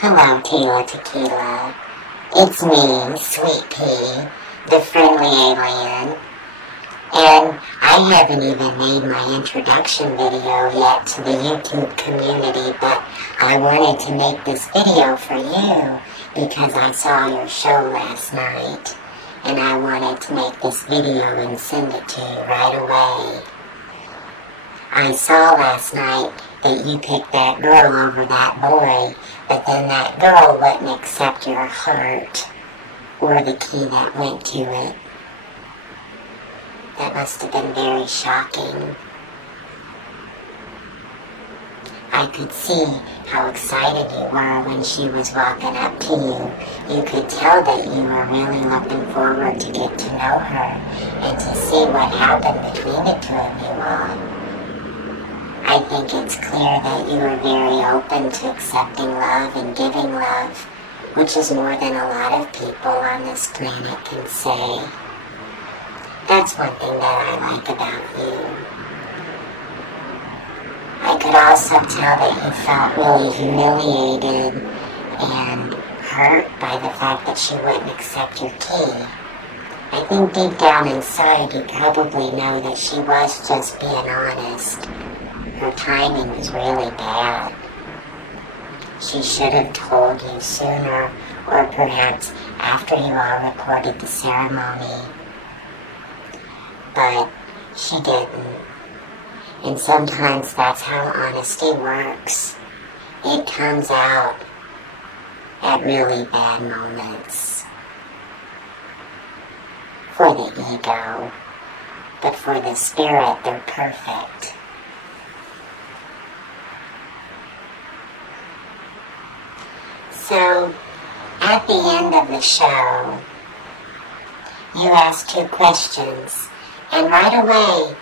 Hello, Tila Tequila. It's me, SweetPea, the friendly alien. And I haven't even made my introduction video yet to the YouTube community, but I wanted to make this video for you because I saw your show last night. And I wanted to make this video and send it to you right away. I saw last night that you picked that girl over that boy, but then that girl wouldn't accept your heart or the key that went to it. That must have been very shocking. I could see how excited you were when she was walking up to you. You could tell that you were really looking forward to get to know her and to see what happened between the two of you all. I think it's clear that you are very open to accepting love and giving love, which is more than a lot of people on this planet can say. That's one thing that I like about you. I could also tell that you felt really humiliated and hurt by the fact that she wouldn't accept your key. I think deep down inside you probably know that she was just being honest. Her timing was really bad. She should have told you sooner, or perhaps after you all recorded the ceremony. But she didn't. And sometimes that's how honesty works. It comes out at really bad moments. For the ego. But for the spirit, they're perfect. So, at the end of the show, you asked 2 questions, and right away,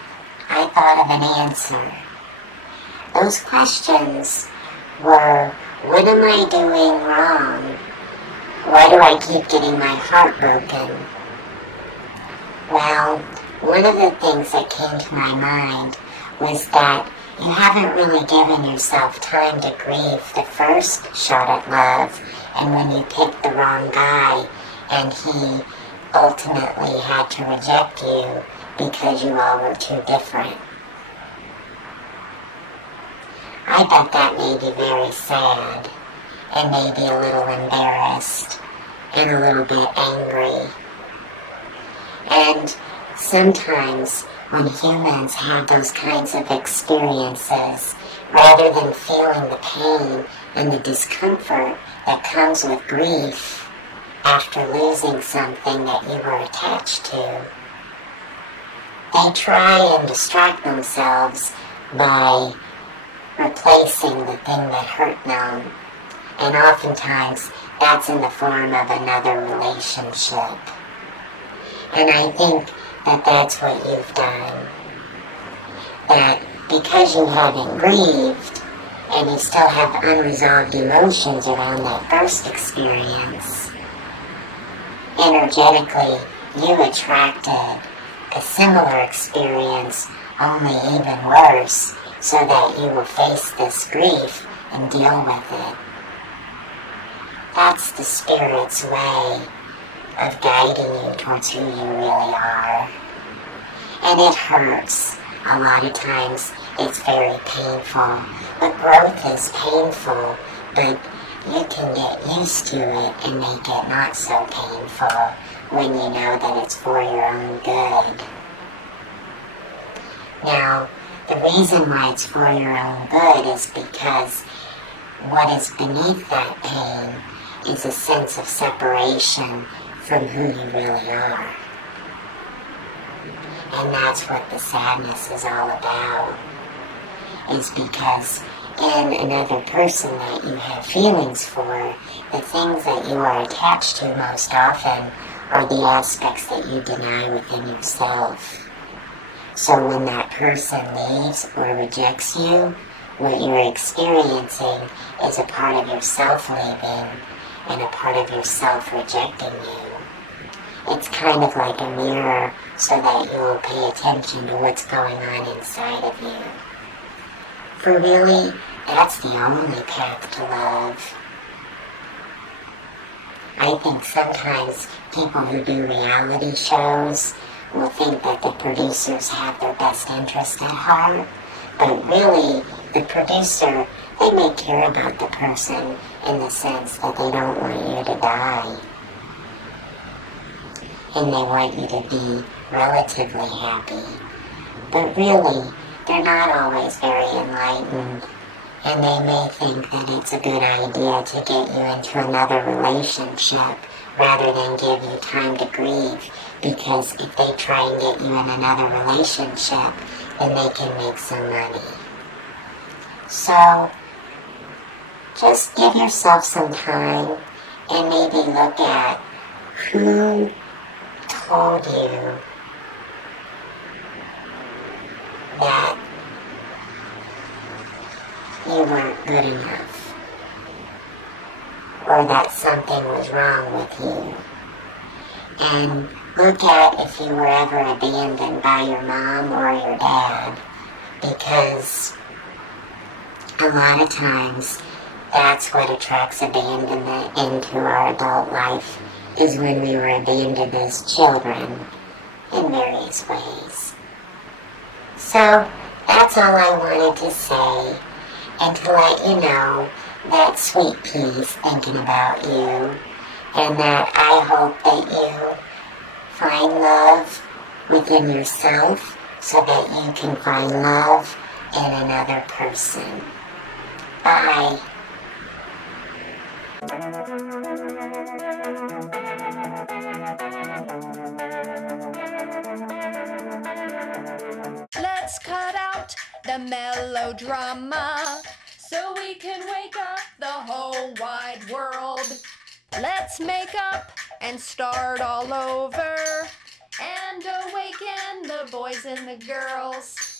I thought of an answer. Those questions were, what am I doing wrong? Why do I keep getting my heart broken? Well, one of the things that came to my mind was that you haven't really given yourself time to grieve the first shot at love, and when you picked the wrong guy, and he ultimately had to reject you because you all were too different. I bet that made you very sad, and maybe a little embarrassed, and a little bit angry. And sometimes when humans have those kinds of experiences, rather than feeling the pain and the discomfort that comes with grief after losing something that you were attached to, they try and distract themselves by replacing the thing that hurt them. And oftentimes, that's in the form of another relationship. And I think that that's what you've done. That because you haven't grieved, and you still have unresolved emotions around that first experience, energetically, you attracted a similar experience, only even worse, so that you will face this grief and deal with it. That's the Spirit's way of guiding you towards who you really are. And it hurts. A lot of times it's very painful. But growth is painful, but you can get used to it and make it not so painful when you know that it's for your own good. Now, the reason why it's for your own good is because what is beneath that pain is a sense of separation from who you really are. And that's what the sadness is all about. Is because in another person that you have feelings for, the things that you are attached to most often are the aspects that you deny within yourself. So when that person leaves or rejects you, what you're experiencing is a part of yourself leaving and a part of yourself rejecting you. It's kind of like a mirror so that you will pay attention to what's going on inside of you. For really, that's the only path to love. I think sometimes people who do reality shows will think that the producers have their best interest at heart, but really, the producer, they may care about the person in the sense that they don't want you to die. And they want you to be relatively happy. But really, they're not always very enlightened, and they may think that it's a good idea to get you into another relationship rather than give you time to grieve, because if they try and get you in another relationship, then they can make some money. So, just give yourself some time and maybe look at who told you that you weren't good enough, or that something was wrong with you. And look at if you were ever abandoned by your mom or your dad, because a lot of times that's what attracts abandonment into our adult life, is when we were abandoned as children in various ways. So that's all I wanted to say, and to let you know that SweetPea's thinking about you, and that I hope that you find love within yourself so that you can find love in another person. Bye. Let's cut out the melodrama so we can wake up the whole wide world. Let's make up and start all over and awaken the boys and the girls.